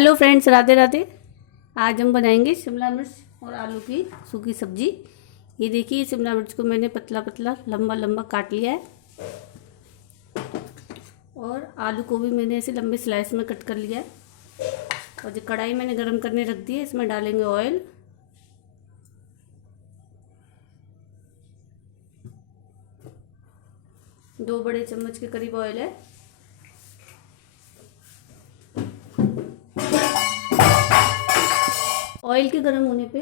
Hello friends, Radhe Radhe. आज हम बनाएंगे शिमला मिर्च और आलू की सूखी सब्जी। ये देखिए, शिमला मिर्च को मैंने पतला पतला लंबा लंबा काट लिया है और आलू को भी मैंने ऐसे लंबे स्लाइस में कट कर लिया है। और जो कढ़ाई मैंने गरम करने रख दी है, इसमें डालेंगे ऑयल। दो बड़े चम्मच के करीब ऑयल है। ऑयल के गर्म होने पे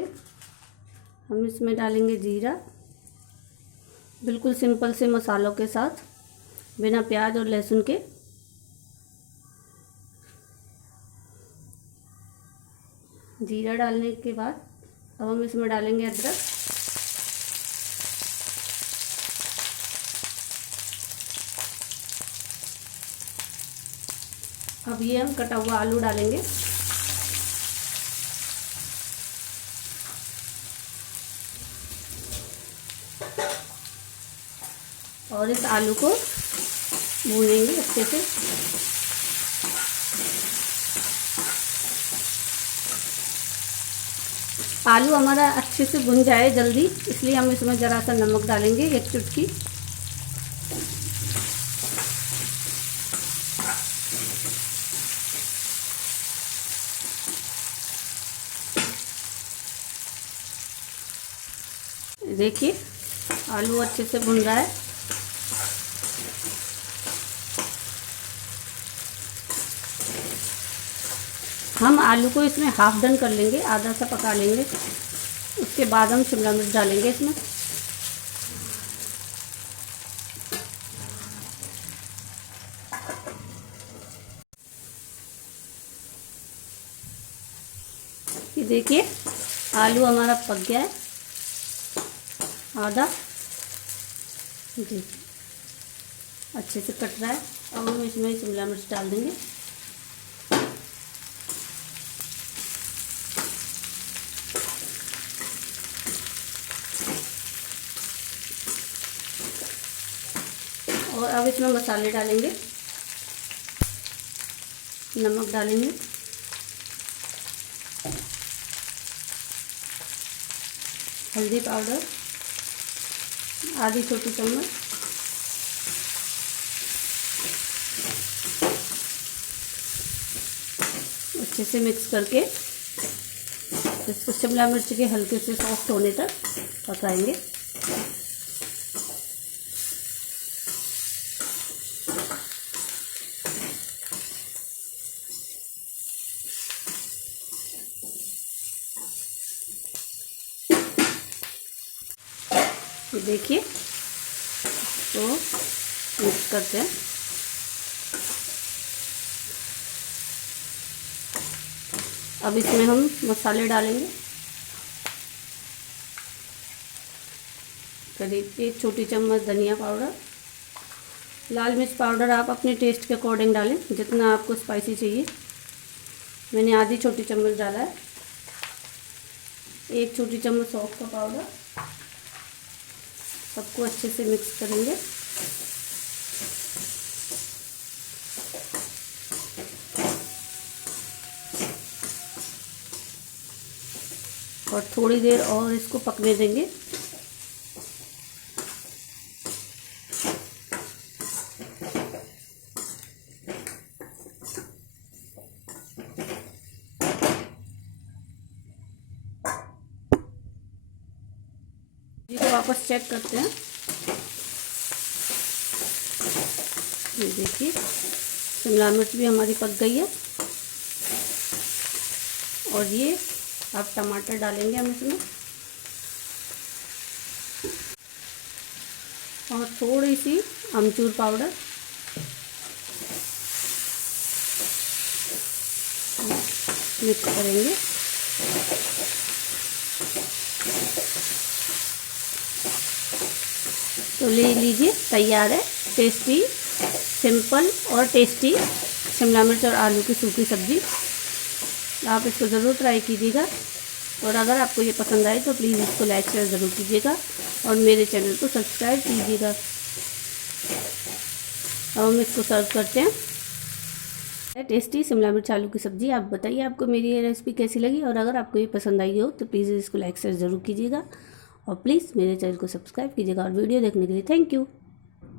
हम इसमें डालेंगे जीरा, बिल्कुल सिंपल से मसालों के साथ, बिना प्याज और लहसुन के। जीरा डालने के बाद अब हम इसमें डालेंगे अदरक। अब ये हम कटा हुआ आलू डालेंगे। और इस आलू को भूनेंगे अच्छे से। आलू हमारा अच्छे से भुन जाए जल्दी, इसलिए हम इसमें ज़रा सा नमक डालेंगे, एक चुटकी। देखिए, आलू अच्छे से भुन रहा है। हम आलू को इसमें हाफ डन कर लेंगे, आधा सा पका लेंगे। उसके बाद हम शिमला मिर्च डालेंगे इसमें। ये देखिए, आलू हमारा पक गया है आधा। देखिए, अच्छे से कट रहा है। अब हम इसमें शिमला मिर्च डाल देंगे। और अब इसमें मसाले डालेंगे। नमक डालेंगे, हल्दी पाउडर आधी छोटी चम्मच, अच्छे से मिक्स करके इसको शिमला मिर्च के हल्के से सॉफ्ट होने तक पकाएंगे। देखिए, तो मिक्स करते हैं। अब इसमें हम मसाले डालेंगे। करीब एक छोटी चम्मच धनिया पाउडर। लाल मिर्च पाउडर आप अपने टेस्ट के अकॉर्डिंग डालें, जितना आपको स्पाइसी चाहिए। मैंने आधी छोटी चम्मच डाला है। एक छोटी चम्मच सौंफ का पाउडर। सबको अच्छे से मिक्स करेंगे। और थोड़ी देर और इसको पकने देंगे। जी को वापस चेक करते हैं। ये देखिए, शिमला मिर्च भी हमारी पक गई है। और ये अब टमाटर डालेंगे हम इसमें, और थोड़ी सी अमचूर पाउडर। मिक्स करेंगे। तो ले लीजिए, तैयार है टेस्टी, सिंपल और टेस्टी शिमला मिर्च और आलू की सूखी सब्जी। आप इसको ज़रूर ट्राई कीजिएगा। और अगर आपको ये पसंद आए तो प्लीज़ इसको लाइक शेयर ज़रूर कीजिएगा और मेरे चैनल को सब्सक्राइब कीजिएगा। अब हम इसको सर्व करते हैं। टेस्टी शिमला मिर्च आलू की सब्ज़ी। आप बताइए आपको मेरी ये रेसिपी कैसी लगी, और अगर आपको ये पसंद आई हो तो प्लीज़ इसको लाइक शेयर ज़रूर कीजिएगा, और प्लीज़ मेरे चैनल को सब्सक्राइब कीजिएगा। और वीडियो देखने के लिए थैंक यू।